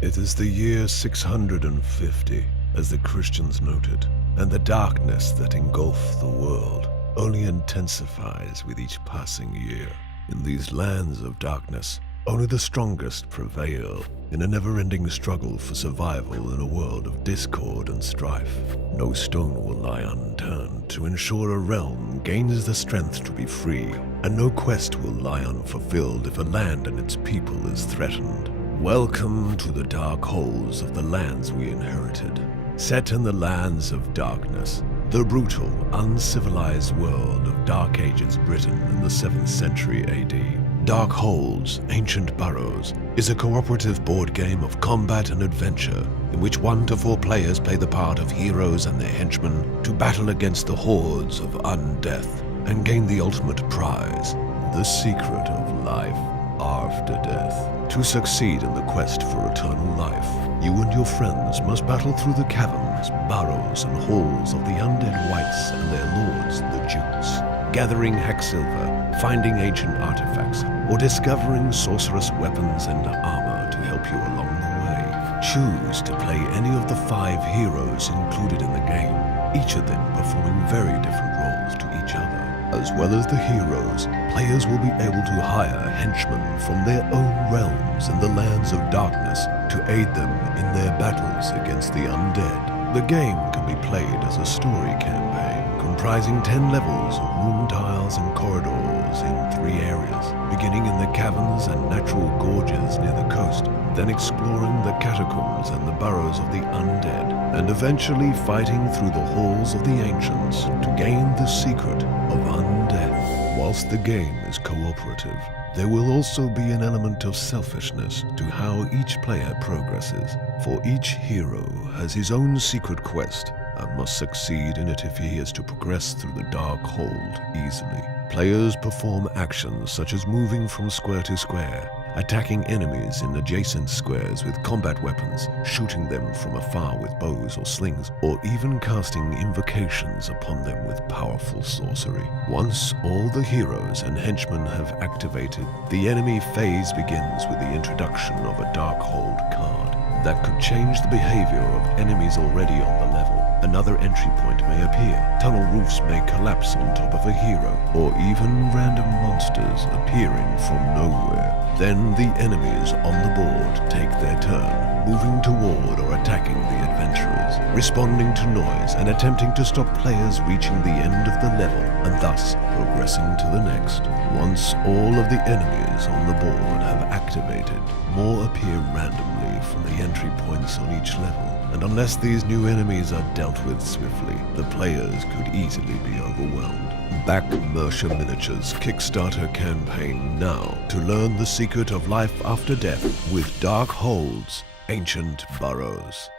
It is the year 650, as the Christians noted, and the darkness that engulfs the world only intensifies with each passing year. In these lands of darkness, only the strongest prevail in a never-ending struggle for survival in a world of discord and strife. No stone will lie unturned to ensure a realm gains the strength to be free, and no quest will lie unfulfilled if a land and its people is threatened. Welcome to the Darkholds of the lands we inherited. Set in the lands of darkness, the brutal, uncivilized world of Dark Ages Britain in the 7th century AD. Darkholds, Ancient Barrows, is a cooperative board game of combat and adventure in which 1 to 4 players play the part of heroes and their henchmen to battle against the hordes of undeath and gain the ultimate prize, the secret of life after death. To succeed in the quest for eternal life, you and your friends must battle through the caverns, burrows, and halls of the undead wights and their lords, the Jutes, gathering hex silver, finding ancient artifacts, or discovering sorcerous weapons and armor to help you along the way. Choose to play any of the 5 heroes included in the game, each of them performing very different roles to each other. As well as the heroes, players will be able to hire henchmen from their own realms in the lands of darkness to aid them in their battles against the undead. The game can be played as a story campaign comprising 10 levels of room tiles and corridors in 3 areas, beginning in the caverns and natural gorges near the coast, then exploring the catacombs and the burrows of the undead, and eventually fighting through the halls of the ancients to gain the secret of undeath. Whilst the game is cooperative, there will also be an element of selfishness to how each player progresses, for each hero has his own secret quest and must succeed in it if he is to progress through the Darkhold easily. Players perform actions such as moving from square to square, attacking enemies in adjacent squares with combat weapons, shooting them from afar with bows or slings, or even casting invocations upon them with powerful sorcery. Once all the heroes and henchmen have activated, the enemy phase begins with the introduction of a Darkhold card that could change the behavior of enemies already on the level. Another entry point may appear, tunnel roofs may collapse on top of a hero, or even random monsters appearing from nowhere. Then the enemies on the board take their turn, moving toward or attacking the adventurers, responding to noise and attempting to stop players reaching the end of the level and thus progressing to the next. Once all of the enemies on the board have activated, more appear randomly from the entry points on each level. And unless these new enemies are dealt with swiftly, the players could easily be overwhelmed. Back Mierce Miniatures Kickstarter campaign now to learn the secret of life after death with Darkholds, Ancient Barrows.